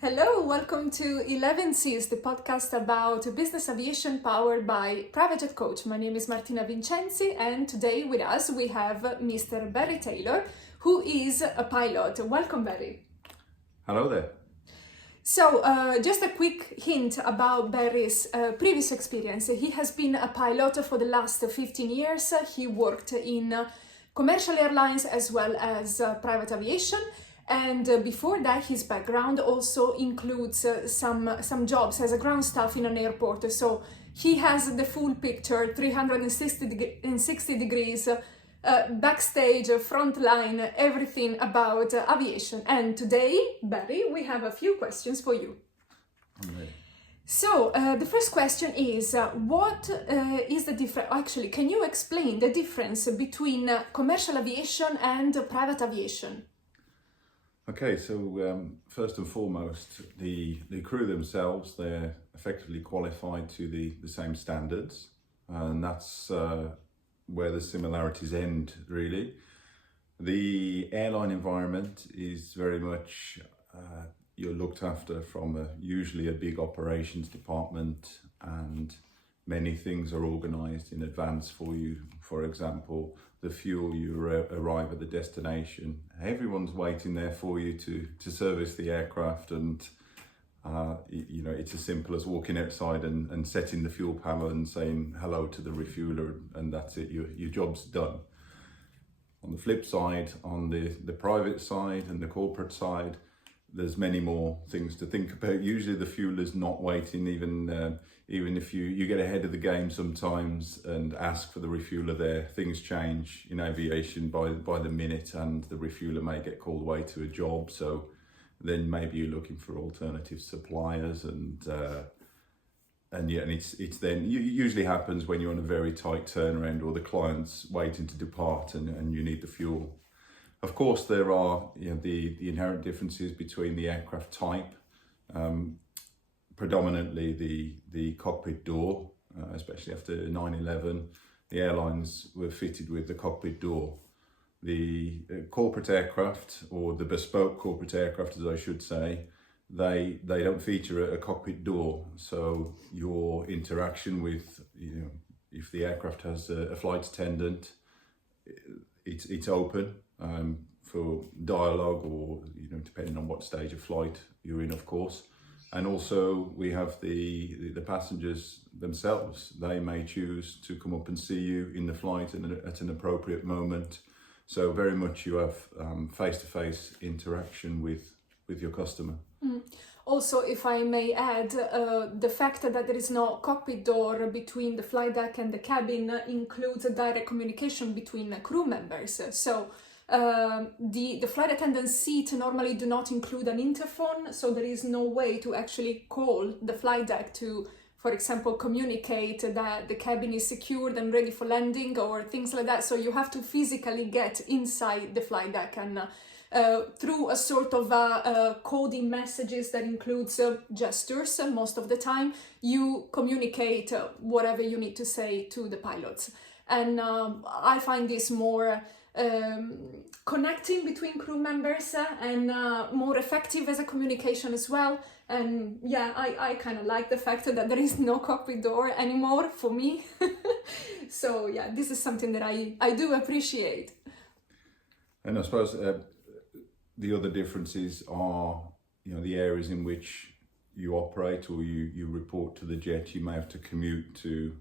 Hello, welcome to Elevenses, the podcast about business aviation powered by Private Jet Coach. My name is Martina Vincenzi, and today with us we have Mr. Barry Taylor, who is a pilot. Welcome, Barry. Hello there. So, just a quick hint about Barry's previous experience. He has been a pilot for the last 15 years. He worked in commercial airlines as well as private aviation. And before that, his background also includes some jobs as a ground staff in an airport. So he has the full picture, 360 degrees, backstage, front line, everything about aviation. And today, Barry, we have a few questions for you. Okay. So the first question is, what is the difference? Actually, can you explain the difference between commercial aviation and private aviation? Okay, so first and foremost, the crew themselves, they're effectively qualified to the same standards, and that's where the similarities end, really. The airline environment is very much, you're looked after from usually a big operations department, and many things are organised in advance for you. For example, the fuel, you arrive at the destination, everyone's waiting there for you to service the aircraft, and it's as simple as walking outside and setting the fuel panel and saying hello to the refueler, and that's it, your job's done. On the flip side, on the private side and the corporate side, there's many more things to think about. Usually the fueler's not waiting, even if you get ahead of the game sometimes and ask for the refueler there. Things change in aviation by the minute, and the refueler may get called away to a job, so then maybe you're looking for alternative suppliers, and it's then usually happens when you're on a very tight turnaround or the client's waiting to depart and you need the fuel. Of course, there are the inherent differences between the aircraft type, predominantly the cockpit door, especially after 9/11, the airlines were fitted with the cockpit door. The corporate aircraft, or the bespoke corporate aircraft, as I should say, they don't feature a cockpit door. So your interaction with, if the aircraft has a flight attendant, it's open for dialogue, or depending on what stage of flight you're in, of course. And also we have the passengers themselves. They may choose to come up and see you in the flight at an appropriate moment. So very much you have face-to-face interaction with your customer. Mm. Also, if I may add, the fact that there is no cockpit door between the flight deck and the cabin includes a direct communication between crew members. So the flight attendant seat normally do not include an interphone, so there is no way to actually call the flight deck to, for example, communicate that the cabin is secured and ready for landing or things like that. So you have to physically get inside the flight deck, and through a sort of coding messages that includes gestures most of the time, you communicate whatever you need to say to the pilots. And I find this more connecting between crew members and more effective as a communication as well. And yeah, I kind of like the fact that there is no cockpit door anymore for me. So yeah, this is something that I do appreciate. And I suppose the other differences are, the areas in which you operate or you report to the jet. You may have to commute to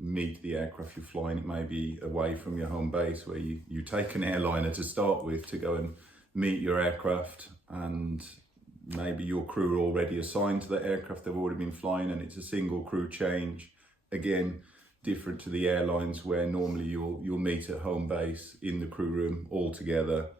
meet the aircraft you're flying. It may be away from your home base, where you take an airliner to start with to go and meet your aircraft, and maybe your crew are already assigned to the aircraft they've already been flying, and it's a single crew change. Again, different to the airlines, where normally you'll meet at home base in the crew room all together,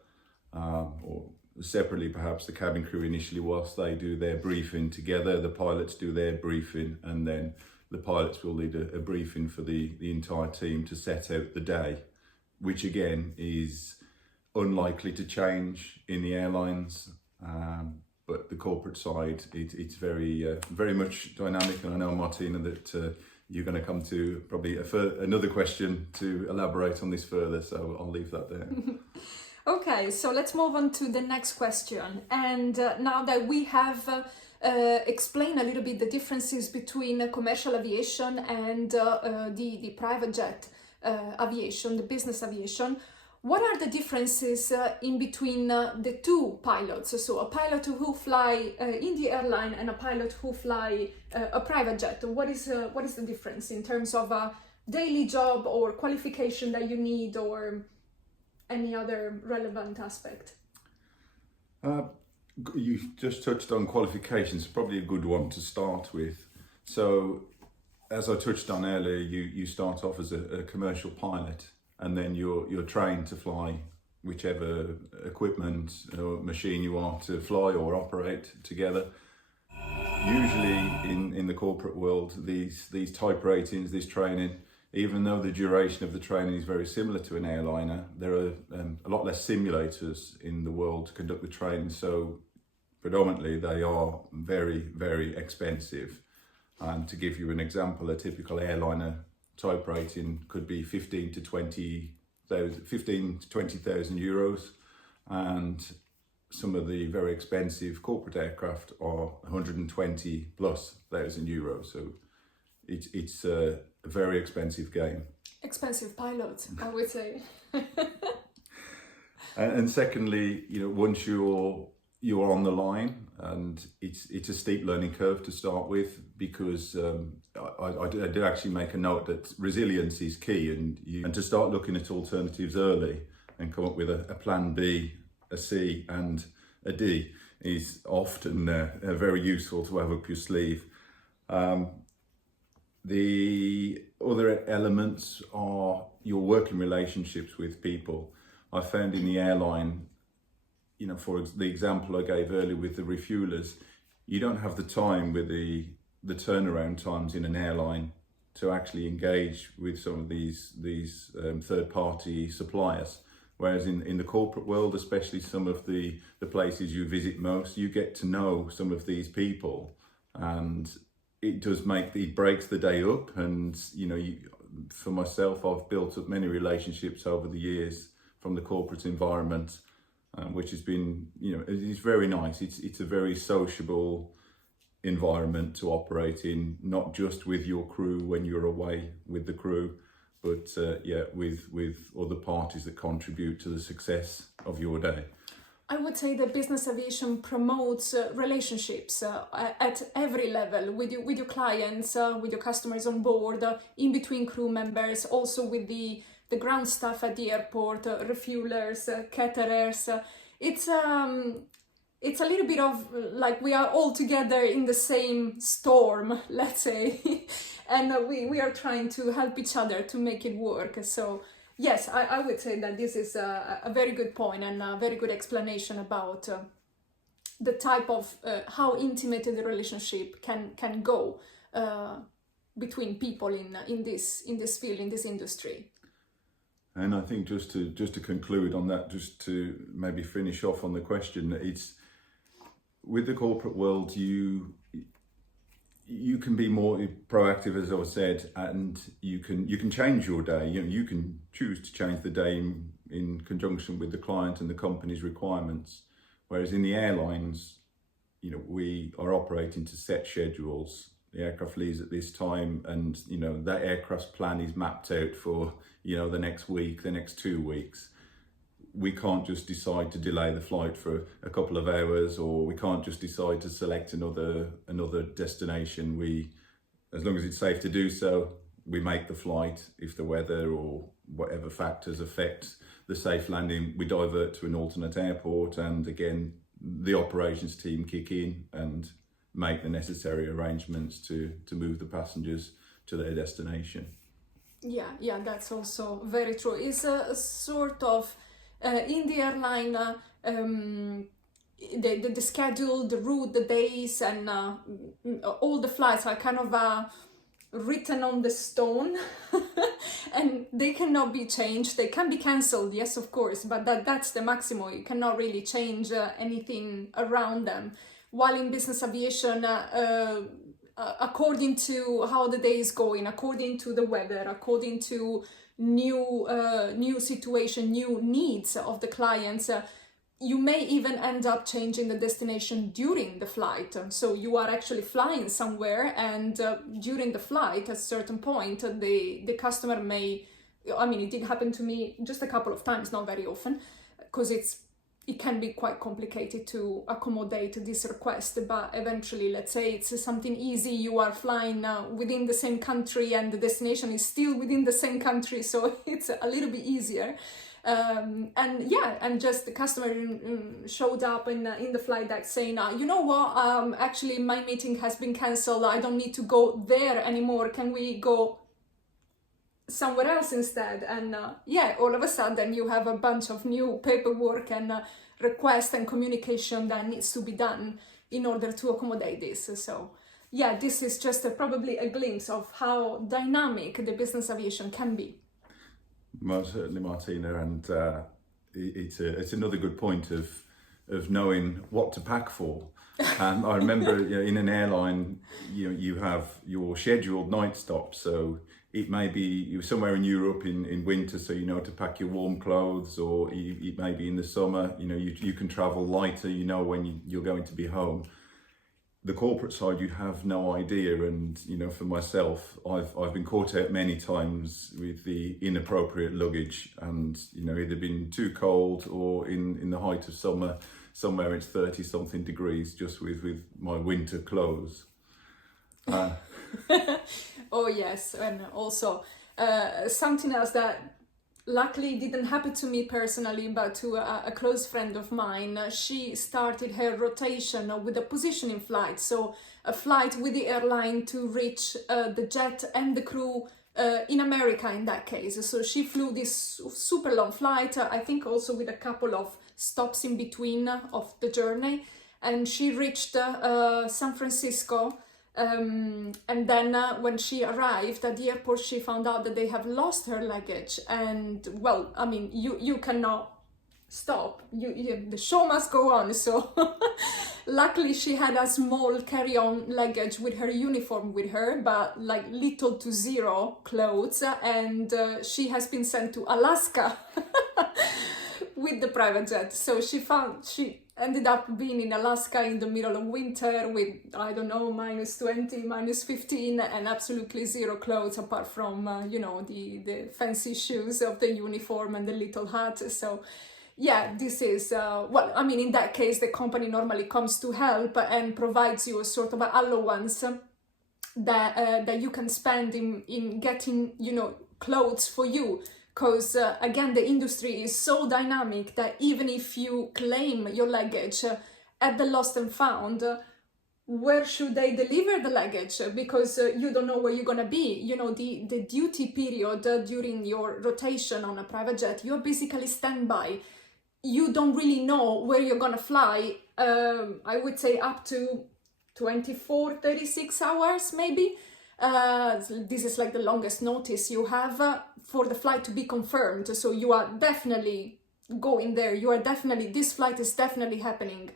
or separately perhaps the cabin crew initially, whilst they do their briefing together, the pilots do their briefing, and then the pilots will lead a briefing for the entire team to set out the day, which again is unlikely to change in the airlines. But the corporate side, it's very much dynamic. And I know, Martina, that you're going to come to probably another question to elaborate on this further, so I'll leave that there. Okay, so let's move on to the next question. And now that we have explained a little bit the differences between commercial aviation and the private jet aviation, the business aviation, what are the differences in between the two pilots? So a pilot who fly in the airline and a pilot who fly a private jet. What is the difference in terms of a daily job or qualification that you need, or any other relevant aspect? You just touched on qualifications, probably a good one to start with. So, as I touched on earlier, you start off as a commercial pilot, and then you're trained to fly whichever equipment or machine you are to fly or operate together. Usually in the corporate world, these type ratings, this training, even though the duration of the training is very similar to an airliner, there are a lot less simulators in the world to conduct the training. So predominantly they are very, very expensive. And to give you an example, a typical airliner type rating could be 15 to 20,000 euros. And some of the very expensive corporate aircraft are 120 plus thousand euros. So it's a very expensive game. Expensive pilots, I would say. And secondly, once you're on the line, and it's a steep learning curve to start with, because I did actually make a note that resilience is key, and to start looking at alternatives early and come up with a plan B, a C and a D is often very useful to have up your sleeve. The other elements are your working relationships with people. I found in the airline, for the example I gave earlier with the refuelers, you don't have the time with the turnaround times in an airline to actually engage with some of these third-party suppliers. Whereas in the corporate world, especially some of the places you visit most, you get to know some of these people, and it breaks the day up. And for myself, I've built up many relationships over the years from the corporate environment, which has been, it's very nice. It's a very sociable environment to operate in, not just with your crew when you're away with the crew, but with other parties that contribute to the success of your day. I would say that business aviation promotes relationships at every level, with your clients, with your customers on board, in between crew members, also with the ground staff at the airport, refuelers, caterers. It's a little bit of like we are all together in the same storm, let's say, and we are trying to help each other to make it work. So yes, I would say that this is a very good point and a very good explanation about the type of how intimate the relationship can go between people in this field, in this industry. And I think just to conclude on that, just to maybe finish off on the question, it's with the corporate world, you can be more proactive, as I said, and you can change your day. You can choose to change the day in conjunction with the client and the company's requirements. Whereas in the airlines, we are operating to set schedules. The aircraft leaves at this time, and that aircraft's plan is mapped out for the next week, the next 2 weeks. We can't just decide to delay the flight for a couple of hours, or we can't just decide to select another destination. As long as it's safe to do so, we make the flight. If the weather or whatever factors affect the safe landing, we divert to an alternate airport, and again, the operations team kick in and make the necessary arrangements to move the passengers to their destination. Yeah, that's also very true. It's a sort of in the airline, the schedule, the route, the days, and all the flights are kind of written on the stone, and they cannot be changed. They can be cancelled, yes, of course, but that's the maximum. You cannot really change anything around them. While in business aviation, according to how the day is going, according to the weather, according to new situation, new needs of the clients. You may even end up changing the destination during the flight. So you are actually flying somewhere, and during the flight, at a certain point, the customer may, I mean, it did happen to me just a couple of times, not very often, because it can be quite complicated to accommodate this request, but eventually, let's say it's something easy, you are flying within the same country and the destination is still within the same country, so it's a little bit easier. And just the customer showed up in the flight deck saying, you know what, actually my meeting has been cancelled, I don't need to go there anymore, can we go somewhere else instead? And all of a sudden you have a bunch of new paperwork and requests and communication that needs to be done in order to accommodate this. So yeah, this is just probably a glimpse of how dynamic the business aviation can be. Most certainly, Martina, and it's another good point of knowing what to pack for. And I remember in an airline, you have your scheduled night stops, so it may be you're somewhere in Europe in winter, so you know to pack your warm clothes, or it may be in the summer, you can travel lighter, when you're going to be home. The corporate side, you have no idea, and for myself, I've been caught out many times with the inappropriate luggage, and either been too cold or in the height of summer, somewhere it's 30 something degrees just with my winter clothes. Oh yes, and also something else that luckily didn't happen to me personally, but to a close friend of mine. She started her rotation with a positioning flight, so a flight with the airline to reach the jet and the crew in America in that case. So she flew this super long flight, I think also with a couple of stops in between of the journey, and she reached San Francisco. And then when she arrived at the airport, she found out that they have lost her luggage, and well, I mean, you cannot stop, the show must go on. So luckily she had a small carry-on luggage with her uniform with her, but like little to zero clothes, and she has been sent to Alaska with the private jet. So she ended up being in Alaska in the middle of winter with, I don't know, -20, -15, and absolutely zero clothes apart from, the fancy shoes of the uniform and the little hat. So yeah, this is, in that case, the company normally comes to help and provides you a sort of allowance that you can spend in getting, clothes for you. Because again, the industry is so dynamic that even if you claim your luggage at the lost and found, where should they deliver the luggage? Because you don't know where you're gonna be. The duty period during your rotation on a private jet, you're basically standby. You don't really know where you're gonna fly. I would say up to 24, 36 hours maybe. This is like the longest notice you have for the flight to be confirmed. So you are definitely going there. This flight is definitely happening.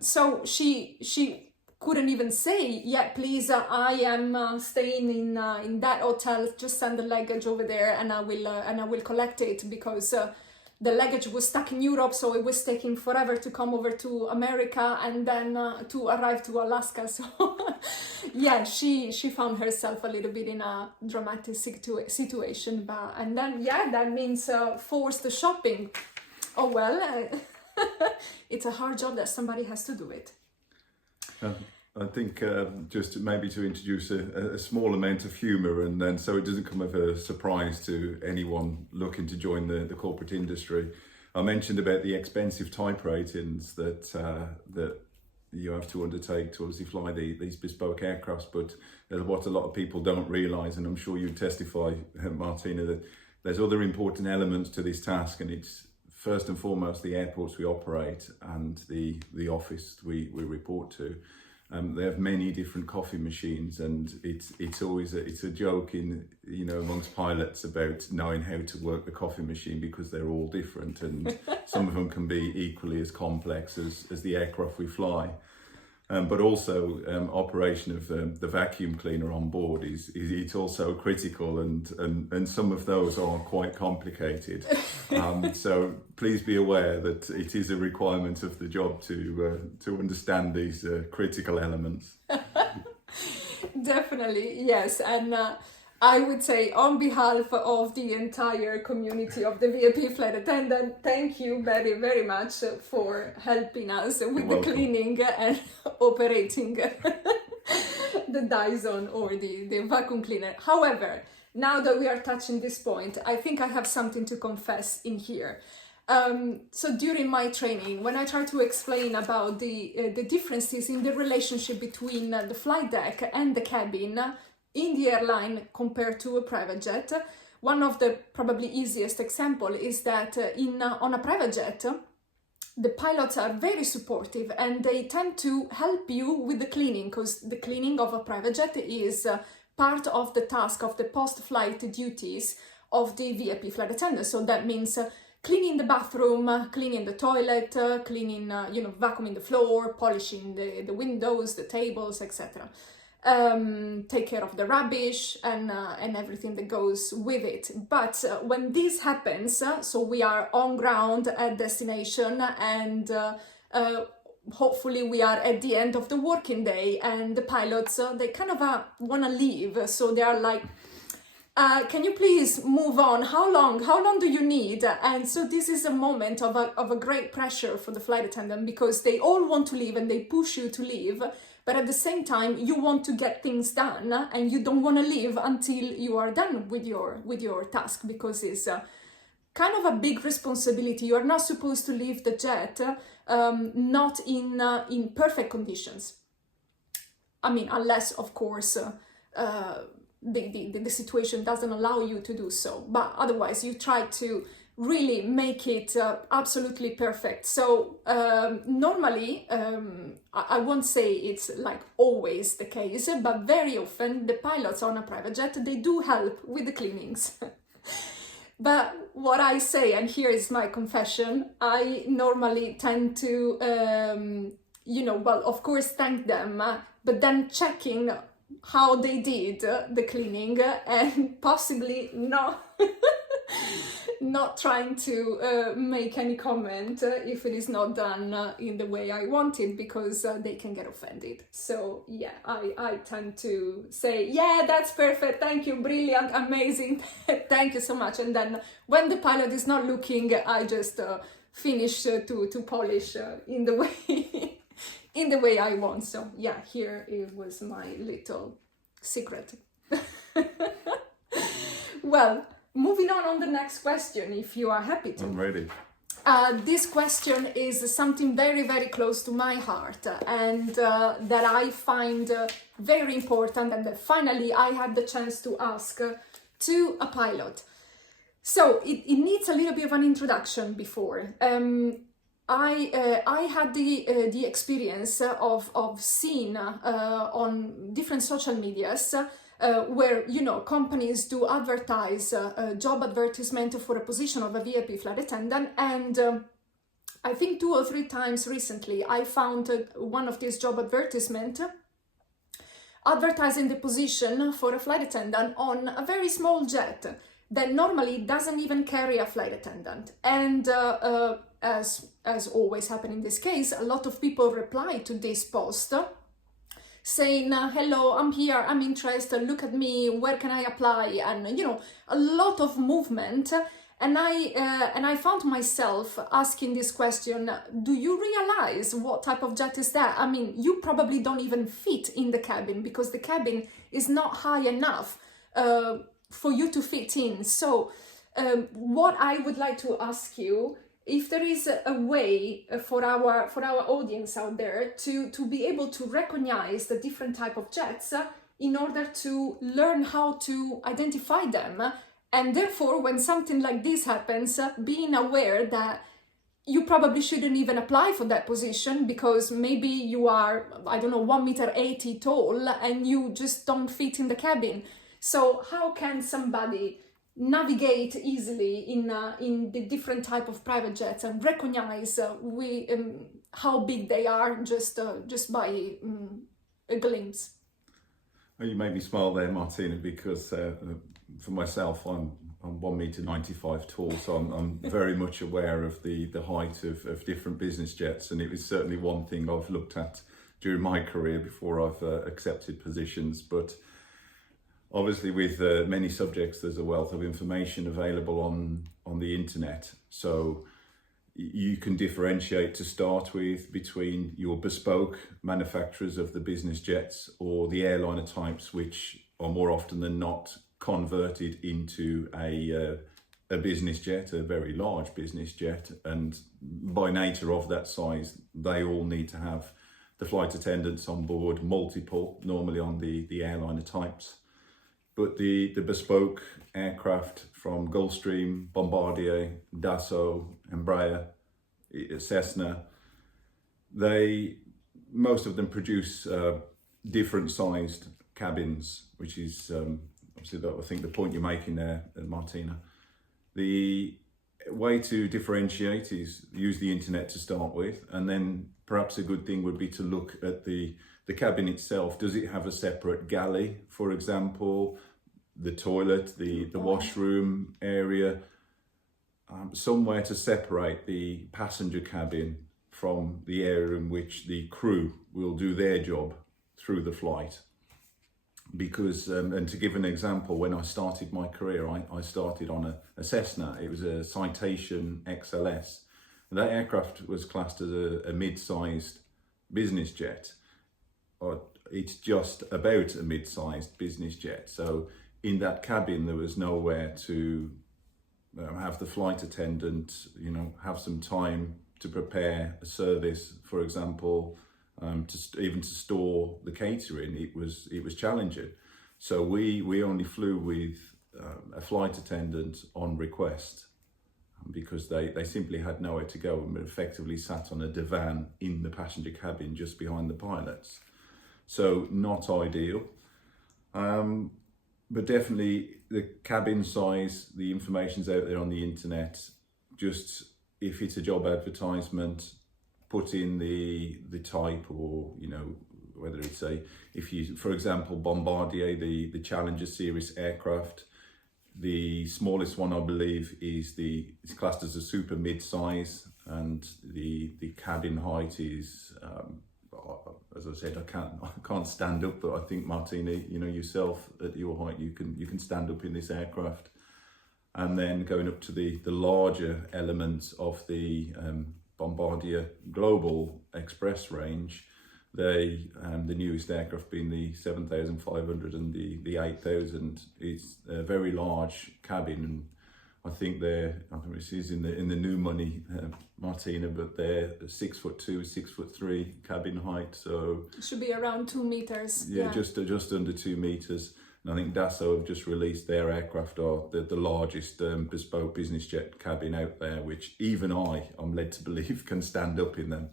So she couldn't even say, yeah, please, I am staying in that hotel. Just send the luggage over there, and I will collect it, because the luggage was stuck in Europe, so it was taking forever to come over to America and then to arrive to Alaska. So yeah, she found herself a little bit in a dramatic situation. And then, yeah, that means forced shopping. Oh well, it's a hard job that somebody has to do it. I think just maybe to introduce a small amount of humour, and then so it doesn't come as a surprise to anyone looking to join the corporate industry. I mentioned about the expensive type ratings that you have to undertake to obviously fly these bespoke aircrafts, but what a lot of people don't realise, and I'm sure you testify, Martina, that there's other important elements to this task, and it's first and foremost the airports we operate and the office we report to. They have many different coffee machines, and it's always a joke amongst pilots about knowing how to work the coffee machine, because they're all different, and some of them can be equally as complex as the aircraft we fly. But also operation of the vacuum cleaner on board is it's also critical, and some of those are quite complicated. So please be aware that it is a requirement of the job to understand these critical elements. Definitely, yes. And I would say, on behalf of the entire community of the VIP flight attendant, thank you very, very much for helping us with the cleaning and operating the Dyson or the vacuum cleaner. However, now that we are touching this point, I think I have something to confess in here. So during my training, when I try to explain about the differences in the relationship between the flight deck and the cabin in the airline compared to a private jet, one of the probably easiest example is that on a private jet, the pilots are very supportive and they tend to help you with the cleaning, because the cleaning of a private jet is part of the task of the post-flight duties of the VIP flight attendant. So that means cleaning the bathroom, cleaning the toilet, cleaning, vacuuming the floor, polishing the windows, the tables, etc. Take care of the rubbish and everything that goes with it. But when this happens, so we are on ground at destination, and hopefully we are at the end of the working day, and the pilots, they kind of want to leave. So they are like, can you please move on? How long do you need? And so this is a moment of a great pressure for the flight attendant, because they all want to leave and they push you to leave. But at the same time, you want to get things done, and you don't want to leave until you are done with your task, because it's kind of a big responsibility. You are not supposed to leave the jet not in perfect conditions. I mean, unless of course the situation doesn't allow you to do so. But otherwise, you try to really make it absolutely perfect. So normally, I won't say it's like always the case, but very often the pilots on a private jet, they do help with the cleanings. But what I say, and here is my confession, I normally tend to, of course, thank them, but then checking how they did the cleaning and possibly not trying to make any comment if it is not done in the way I want it, because they can get offended. So yeah, I tend to say, yeah, that's perfect, thank you, brilliant, amazing, thank you so much. And then when the pilot is not looking, I just finish to polish in the way in the way I want. So yeah, here it was my little secret. Well, moving on the next question, if you are happy to. I'm ready. This question is something very, very close to my heart, and that I find very important, and that finally I had the chance to ask to a pilot. So it needs a little bit of an introduction before. I had the experience of seeing on different social medias where companies do advertise job advertisement for a position of a VIP flight attendant, and I think 2 or 3 times recently I found one of these job advertisement advertising the position for a flight attendant on a very small jet that normally doesn't even carry a flight attendant. And as always happened in this case, a lot of people reply to this post saying, hello, I'm here, I'm interested, look at me, where can I apply? And a lot of movement. And I found myself asking this question, do you realize what type of jet is that? I mean, you probably don't even fit in the cabin, because the cabin is not high enough for you to fit in. So what I would like to ask you, if there is a way for our audience out there to be able to recognize the different type of jets in order to learn how to identify them, and therefore when something like this happens, being aware that you probably shouldn't even apply for that position, because maybe you are, I don't know, 1.80 meters tall and you just don't fit in the cabin. So how can somebody navigate easily in the different type of private jets and recognize how big they are just by a glimpse. Well, you made me smile there, Martina, because for myself, I'm 1 meter 95 tall, so I'm very much aware of the height of different business jets, and it was certainly one thing I've looked at during my career before I've accepted positions. But obviously, with many subjects, there's a wealth of information available on the internet, so you can differentiate to start with between your bespoke manufacturers of the business jets or the airliner types, which are more often than not converted into a business jet, a very large business jet, and by nature of that size, they all need to have the flight attendants on board, multiple, normally on the airliner types. But the bespoke aircraft from Gulfstream, Bombardier, Dassault, Embraer, Cessna, most of them produce different sized cabins, which is obviously I think the point you're making there, Martina. The way to differentiate is use the internet to start with, and then perhaps a good thing would be to look at the cabin itself. Does it have a separate galley, for example, the toilet, the washroom area, somewhere to separate the passenger cabin from the area in which the crew will do their job through the flight? Because, and to give an example, when I started my career, I started on a Cessna. It was a Citation XLS. That aircraft was classed as a mid-sized business jet. Or it's just about a mid-sized business jet. So in that cabin, there was nowhere to have the flight attendant, have some time to prepare a service, for example, even to store the catering. It was challenging. So we only flew with a flight attendant on request, because they simply had nowhere to go and effectively sat on a divan in the passenger cabin just behind the pilots. So not ideal. But definitely the cabin size, the information's out there on the internet. Just if it's a job advertisement, put in the type, or whether it's for example, Bombardier, the Challenger series aircraft, the smallest one I believe it's classed as a super mid-size, and the cabin height is as I said, I can't stand up, but I think, Martina, yourself at your height, you can stand up in this aircraft. And then going up to the larger elements of the Bombardier Global Express range, the newest aircraft being the 7500 and the 8000, it's a very large cabin, and I think this is in the new money, Martina, but they're 6'2", 6'3" cabin height, so it should be around 2 meters. Yeah, just under 2 meters. And I think Dassault have just released their aircraft, are the largest bespoke business jet cabin out there, which even I'm led to believe can stand up in them.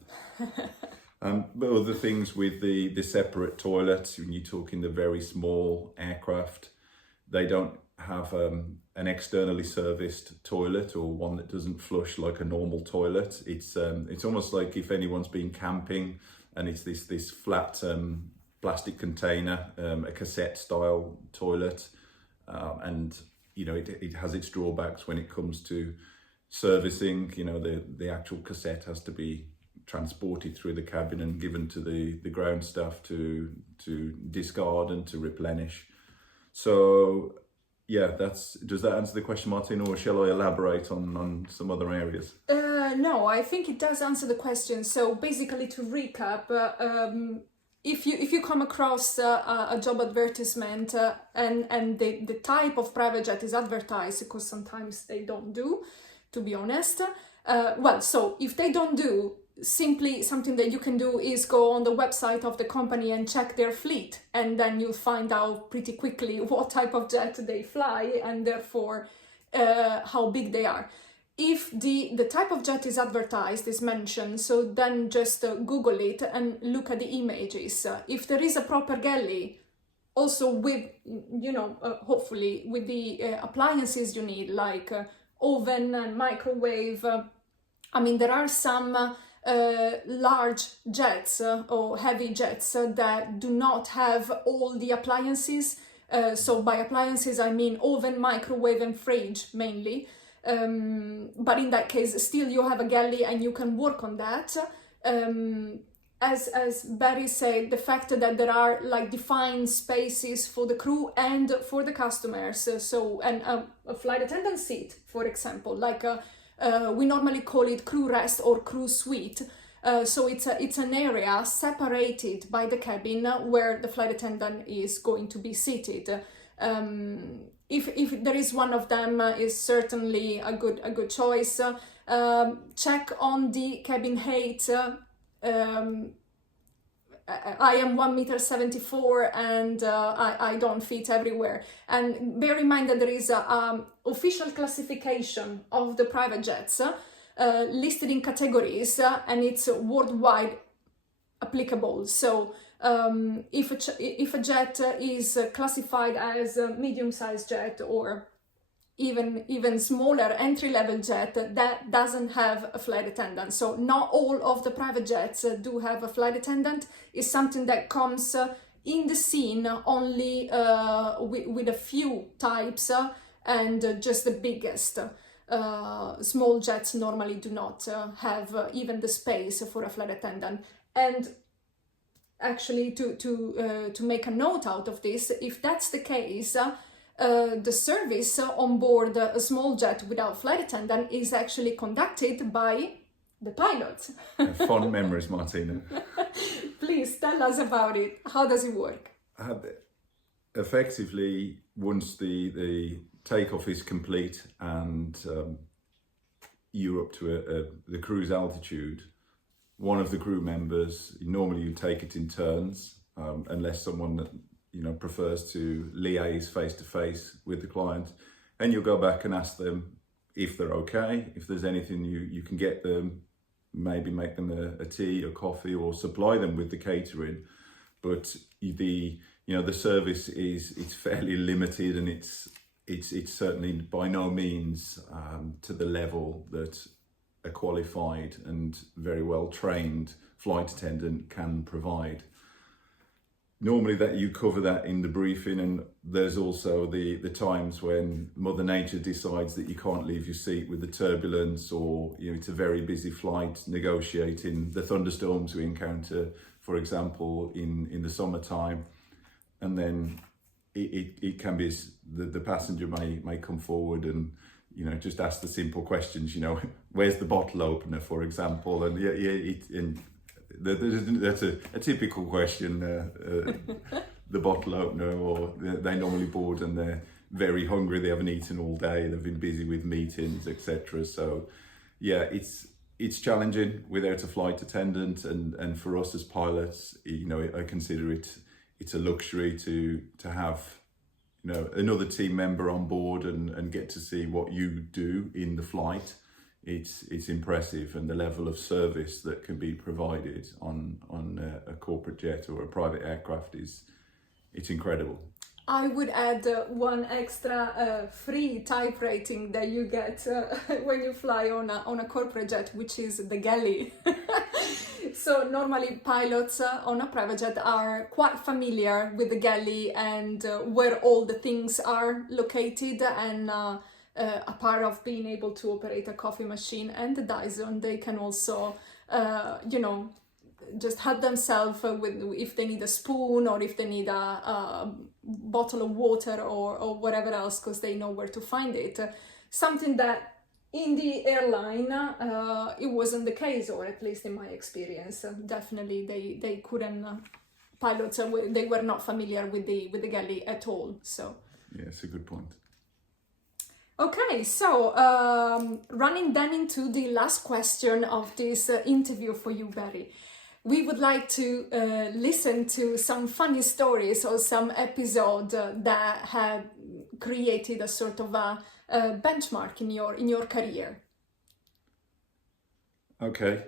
But other things with the separate toilets, when you're talking the very small aircraft, they don't have an externally serviced toilet, or one that doesn't flush like a normal toilet. It's almost like if anyone's been camping and it's this flat plastic container, a cassette style toilet, and it has its drawbacks when it comes to servicing. The actual cassette has to be transported through the cabin and given to the ground staff to discard and to replenish. So yeah, does that answer the question, Martina, or shall I elaborate on some other areas? No, I think it does answer the question. So basically, to recap, if you come across a job advertisement and the type of private jet is advertised, because sometimes they don't do, to be honest. So if they don't do, simply something that you can do is go on the website of the company and check their fleet, and then you'll find out pretty quickly what type of jet they fly, and therefore how big they are. If the type of jet is advertised, is mentioned, so then just Google it and look at the images. If there is a proper galley, also with, hopefully with the appliances you need, like oven and microwave. There are some large jets or heavy jets that do not have all the appliances. So by appliances I mean oven, microwave and fridge mainly. But in that case still you have a galley and you can work on that. As Barry said, the fact that there are like defined spaces for the crew and for the customers. And a flight attendant seat, for example, like we normally call it crew rest or crew suite. So it's an area separated by the cabin where the flight attendant is going to be seated. If there is one of them, is certainly a good choice. Check on the cabin height. I am 1.74 m and I don't fit everywhere. And bear in mind that there is a official classification of the private jets listed in categories and it's worldwide applicable. So if a jet is classified as a medium-sized jet or even smaller entry-level jet, that doesn't have a flight attendant. So not all of the private jets do have a flight attendant. It's something that comes in the scene only with a few types and just the biggest. Small jets normally do not have even the space for a flight attendant. And actually to make a note out of this, if that's the case, the service on board a small jet without flight attendant is actually conducted by the pilot. Fond memories, Martina. Please tell us about it. How does it work? Effectively, once the takeoff is complete and you're up to the cruise altitude, one of the crew members, normally you take it in turns, unless someone that prefers to liaise face to face with the client, and you'll go back and ask them if they're okay, if there's anything you can get them, maybe make them a tea or coffee or supply them with the catering. But the service it's fairly limited, and it's certainly by no means to the level that a qualified and very well trained flight attendant can provide. Normally that you cover that in the briefing, and there's also the times when Mother Nature decides that you can't leave your seat with the turbulence, or it's a very busy flight, negotiating the thunderstorms we encounter, for example, in the summertime. And then it can be the passenger may come forward and just ask the simple questions, where's the bottle opener, for example, and that's a typical question, the bottle opener, or they normally board and they're very hungry, they haven't eaten all day, they've been busy with meetings, etc. So yeah, it's challenging without a flight attendant, and for us as pilots, I consider it's a luxury to have another team member on board and get to see what you do in the flight. It's impressive, and the level of service that can be provided on a corporate jet or a private aircraft it's incredible. I would add one extra free type rating that you get when you fly on a corporate jet, which is the galley. So normally pilots on a private jet are quite familiar with the galley and where all the things are located, and a part of being able to operate a coffee machine and the Dyson, they can also, just help themselves with if they need a spoon or if they need a bottle of water or whatever else, because they know where to find it. Something that in the airline, it wasn't the case, or at least in my experience. Definitely they couldn't, pilots, they were not familiar with the galley at all. So yeah, it's a good point. Okay, so running then into the last question of this interview for you, Barry. We would like to listen to some funny stories or some episode that had created a sort of a benchmark in your career. Okay,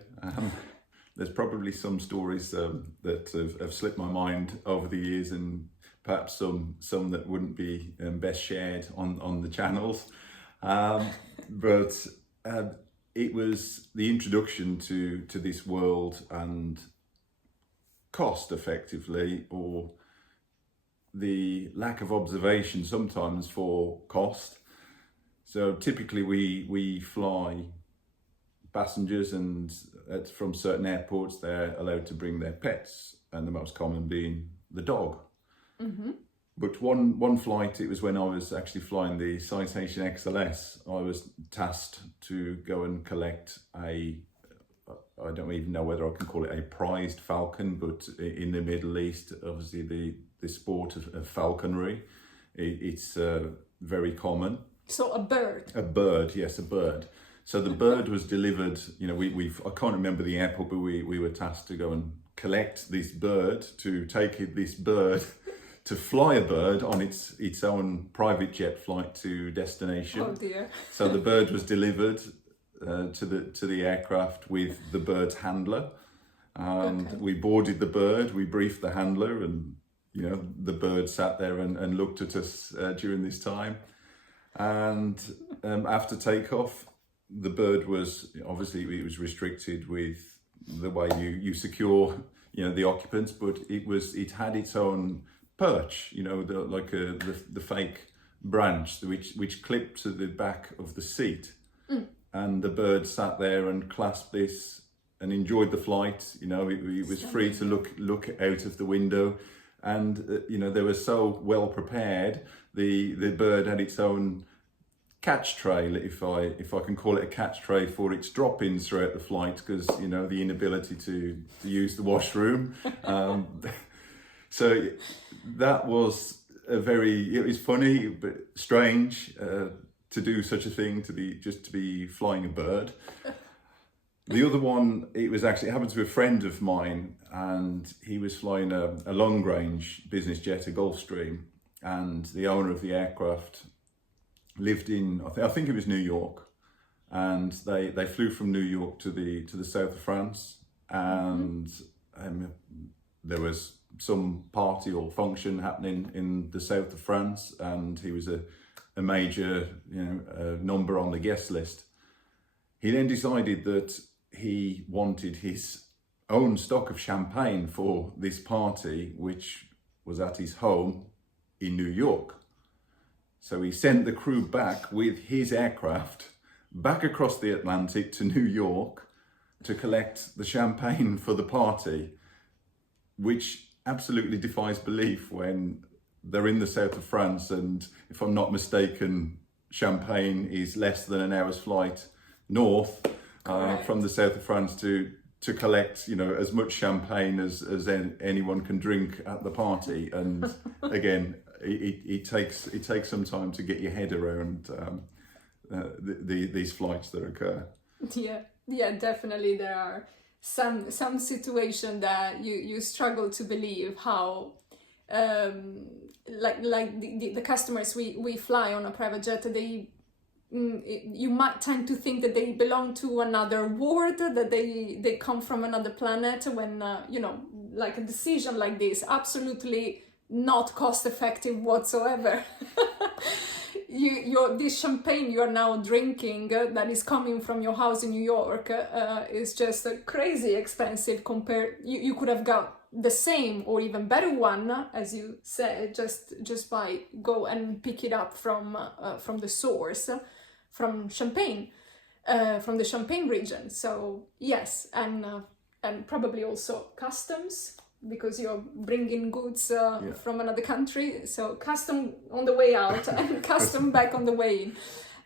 there's probably some stories that have slipped my mind over the years, and perhaps some that wouldn't be best shared on the channels. But it was the introduction to this world and cost, effectively, or the lack of observation sometimes for cost. So typically we fly passengers, and from certain airports they're allowed to bring their pets, and the most common being the dog. Mm-hmm. But one flight, it was when I was actually flying the Citation XLS, I was tasked to go and collect I don't even know whether I can call it a prized falcon, but in the Middle East, obviously the sport of falconry, it's very common. So a bird. A bird, yes, a bird. So the bird was delivered, I can't remember the airport, but we were tasked to go and collect this bird, to take this bird to fly a bird on its own private jet flight to destination. Oh dear. So the bird was delivered to the aircraft with the bird's handler, and Okay. we boarded the bird. We briefed the handler, and the bird sat there and looked at us during this time. And after takeoff, the bird was obviously, it was restricted with the way you secure the occupants, but it had its own perch, the fake branch which clipped to the back of the seat. And the bird sat there and clasped this and enjoyed the flight. It was free to look out of the window, and they were so well prepared. The bird had its own catch tray, if I can call it a catch tray, for its drop-ins throughout the flight, because the inability to use the washroom. So that was it was funny but strange to do such a thing, to be flying a bird. The other one, it happened to a friend of mine, and he was flying a long-range business jet, a Gulfstream, and the owner of the aircraft lived in, I think it was New York, and they flew from New York to the south of France, and there was some party or function happening in the south of France, and he was a major number on the guest list. He then decided that he wanted his own stock of champagne for this party, which was at his home in New York. So he sent the crew back with his aircraft back across the Atlantic to New York to collect the champagne for the party, which absolutely defies belief when they're in the south of France, and if I'm not mistaken, Champagne is less than an hour's flight north from the south of France to collect, as much champagne as anyone can drink at the party. And again, it takes some time to get your head around these flights that occur. Yeah, definitely. There are some situation that you struggle to believe how. Like the customers we fly on a private jet, you might tend to think that they belong to another world, that they come from another planet, when like a decision like this, absolutely not cost effective whatsoever. This champagne you are now drinking, that is coming from your house in New York, is just crazy expensive compared. You could have got the same or even better one, as you said, just by go and pick it up from the source, from Champagne, from the Champagne region. So yes, and probably also customs, because you're bringing goods from another country. So custom on the way out and custom back on the way in.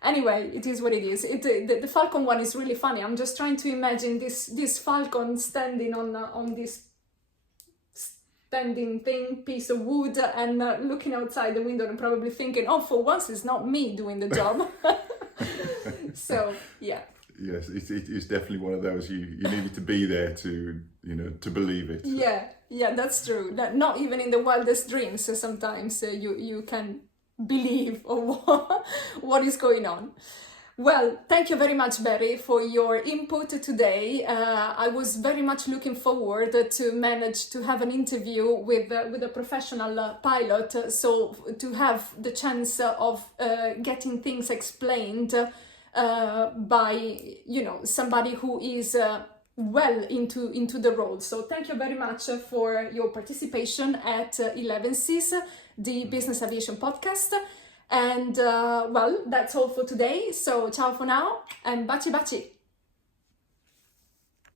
Anyway, it is what it is. The Falcon one is really funny. I'm just trying to imagine this Falcon standing on this standing piece of wood, and looking outside the window and probably thinking, oh, for once it's not me doing the job. So yeah. Yes, it's definitely one of those you needed to be there to believe it. Yeah, that's true. Not even in the wildest dreams, sometimes you can believe of what is going on. Well, thank you very much, Barry, for your input today. I was very much looking forward to manage to have an interview with a professional pilot, so to have the chance of getting things explained by, you know, somebody who is well into the role. So thank you very much for your participation at Elevenses, the Business Aviation Podcast. And well, that's all for today. So ciao for now and baci baci.